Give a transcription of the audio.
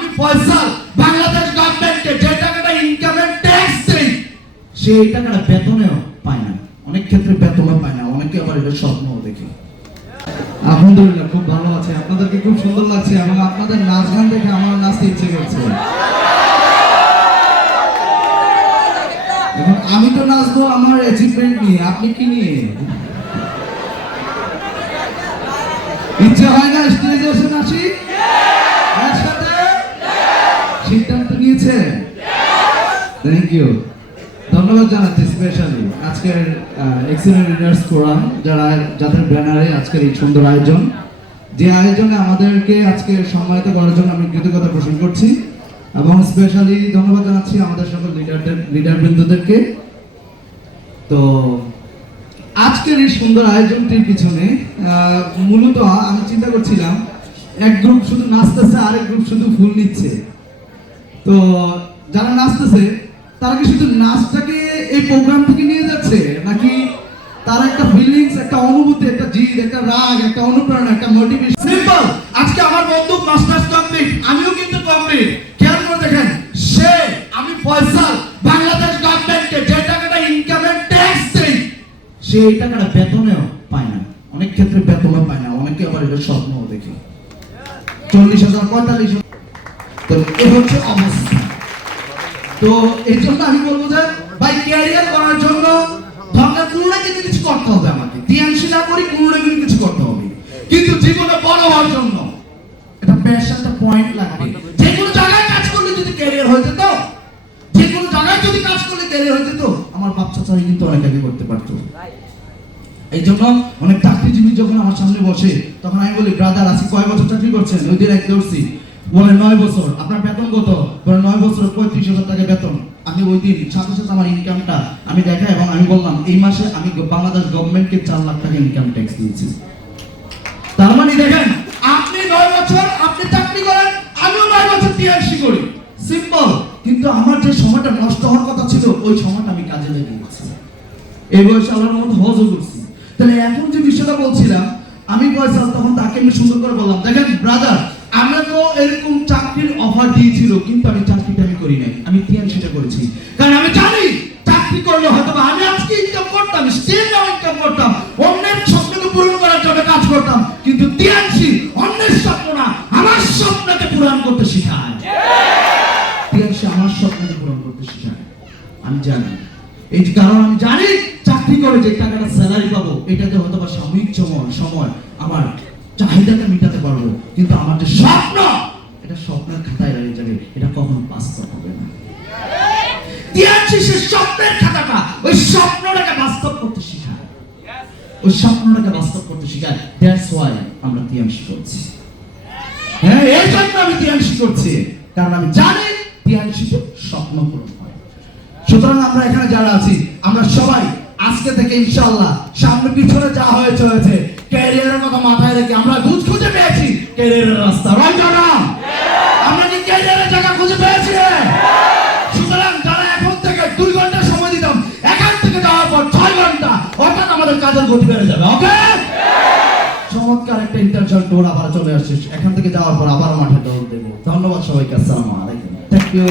আমি ফয়সাল বাংলাদেশ গভর্নমেন্টকে যে টাকাটা ইনকামের ট্যাক্স দেই সেই টাকাটা বেতনেও পায় না, অনেক ক্ষেত্রে বেতনও পায় না, অনেকে আবার এটা স্বপ্নও দেখে। আলহামদুলিল্লাহ খুব ভালো আছে, আপনাদেরকে খুব সুন্দর লাগছে এবং আপনাদের নাচ গান দেখে আমার নাচতে ইচ্ছে করছে। এখন আমি তো নাচবো আমার অ্যাচিভমেন্ট নিয়ে, আপনি কি নিয়ে? ইচ্ছে হয় না স্টেজে এসে নাচি একসাথে? সিদ্ধান্ত নিয়েছে? থ্যাংক ইউ, ধন্যবাদ জানাচ্ছি স্পেশালি আজকের এক্সিলেন্ট লিডার্স ফোরাম যাদের ব্যানারে আজকের এই সুন্দর আয়োজন, যে আয়োজনে আমাদেরকে আজকে সম্মানিত করার জন্য আমি কৃতজ্ঞতা পোষণ করছি এবং স্পেশালি ধন্যবাদ জানাচ্ছি আমাদের সকল লিডারবৃন্দদেরকে। তো আজকের এই সুন্দর আয়োজনটির পিছনে মূলত আমি চিন্তা করছিলাম, এক গ্রুপ শুধু নাচতেছে, আরেক গ্রুপ শুধু ফুল নিচ্ছে। তো যারা নাচতেছে তারা কি শুধু নাচটাকে এই প্রোগ্রাম থেকে নিয়ে যাচ্ছে, নাকি তারা একটা ফিলিংস, একটা অনুভূতি, একটা জিদ, একটা রাগ, একটা অনুপ্রেরণা, একটা মোটিভেশন? সিম্পল, আজকে আমার বন্ধু মাস্টার্স কমপ্লিট, আমিও কিন্তু কমপ্লিট। খেয়াল করে দেখেন, সে আমি ফয়সাল বাংলাদেশ গভর্নমেন্টকে যে টাকাটা ইনকামের ট্যাক্স দেই সেই টাকাটা বেতনেও পায় না, অনেক ক্ষেত্রে বেতনও পায় না, অনেকে আবার এটা স্বপ্নও দেখে। 40,000 45,000, তো এই হচ্ছে অবস্থা। তো এই জন্য আমি বলবো যে ভাই, ক্যারিয়ার করার জন্য দরকার কোনো না কিছু করতে হবে, আমাকে টিএনসি না করি কোনো না কিছু করতে হবে, কিন্তু জীবনে বড় হওয়ার জন্য একটা প্যাশন, একটা পয়েন্ট লাগবে। যে কোনো জায়গায় কাজ করলে যদি ক্যারিয়ার হয়ে যেত, যে কোনো জায়গায় যদি কাজ করলে ক্যারিয়ার হয়ে যেত, আমার বাচ্চা চাই কিন্তু অনেক আগে করতে পারতো। এই জন্য অনেক চাকরিজীবী যখন আমার সামনে বসে তখন আমি বলি, ব্রাদার আজকে কয় বছর চাকরি করছেন? ওই দিন এক দৌড়ছি, বলে 9 বছর। আপনার বেতন কত? বলে 9 বছর 35,000 টাকা বেতন। আমি ওই দিন সাথে সাথে আমার ইনকামটা আমি দেখাই এবং আমি বললাম, এই মাসে আমি বাংলাদেশ গভর্নমেন্টকে 4 লাখ টাকা ইনকাম ট্যাক্স দিয়েছি। তার মানে দেখেন, আপনি 9 বছর আপনি চাকরি করেন, আমিও 9 বছর টিএনসি করি, সিম্পল। কিন্তু আমার যে সময়টা নষ্ট হওয়ার কথা ছিল ওই সময়টা আমি কাজে লাগিয়েছি, এই বয়সে আল্লাহর মতো হজও করছি। তাহলে এখন যে বিষয়টা বলছিলাম আমি ফয়সাল, তখন তাকে আমি সুন্দর করে বললাম, দেখেন ব্রাদার, আমরা তো এরকম চাকরির অফার দিয়েছিল, কিন্তু আমি চাকরিটা আমি করি নাই, আমি টিএনসিটা করেছি। কারণ আমি জানি চাকরি করলে হয়তো আমি আজকে ইনকাম করতাম, স্টিল নাও ইনকাম করতাম, অন্যের স্বপ্নকে পূরণ করার জন্য কাজ করতাম, কিন্তু টিএনসি অন্যের স্বপ্ন না, আমার স্বপ্নকে পূরণ করতে শেখায়। টিএনসি আমার স্বপ্নকে পূরণ করতে শেখায়। আমি জানি, এই কারণ আমি জানি চাকরি করে যে টাকাটা স্যালারি পাবো, এটাতে হয়তো বা সাময়িক সময় আমার চাহিদাটা মেটাতে পারবো, কিন্তু আমার যে স্বপ্ন, এটা স্বপ্নের খাতায় রয়ে যাবে, এটা কখনো বাস্তব হবে না। টিএনসি সে স্বপ্নের খাতাটা, ওই স্বপ্নটাকে বাস্তব করতে শেখায়, ওই স্বপ্নটাকে বাস্তব করতে শেখায়। দ্যাটস ওয়াই আমরা টিএনসি করছি। হ্যাঁ, এই জন্য আমি টিএনসি করছি, কারণ আমি জানি টিএনসিতে স্বপ্ন পূরণ হয়। সুতরাং আমরা এখানে যারা আছি, আমরা সবাই আজকে থেকে ইনশাআল্লাহ সামনে পিছনে যা হয়েছে হয়েছে, ক্যারিয়ারের কথা মাথায় রেখে আমরা বুঝ খুঁজে পেয়েছি ক্যারিয়ারের রাস্তা, রাইট না? আমরা কি ক্যারিয়ারের জায়গা খুঁজে পেয়েছি? সুতরাং যারা এখন থেকে 2 ঘন্টা সময় দিতাম, এখান থেকে যাওয়ার পর 6 ঘন্টা, অর্থাৎ আমাদের কাজের গতি বেড়ে যাবে। ওকে, চমৎকার একটা ইন্টারন্যাশনাল ট্যুর আবার চলে আসছে, এখান থেকে যাওয়ার পর আবার মাঠে দৌড় দেবো। ধন্যবাদ সবাইকে, আসসালামু আলাইকুম, থ্যাংক ইউ।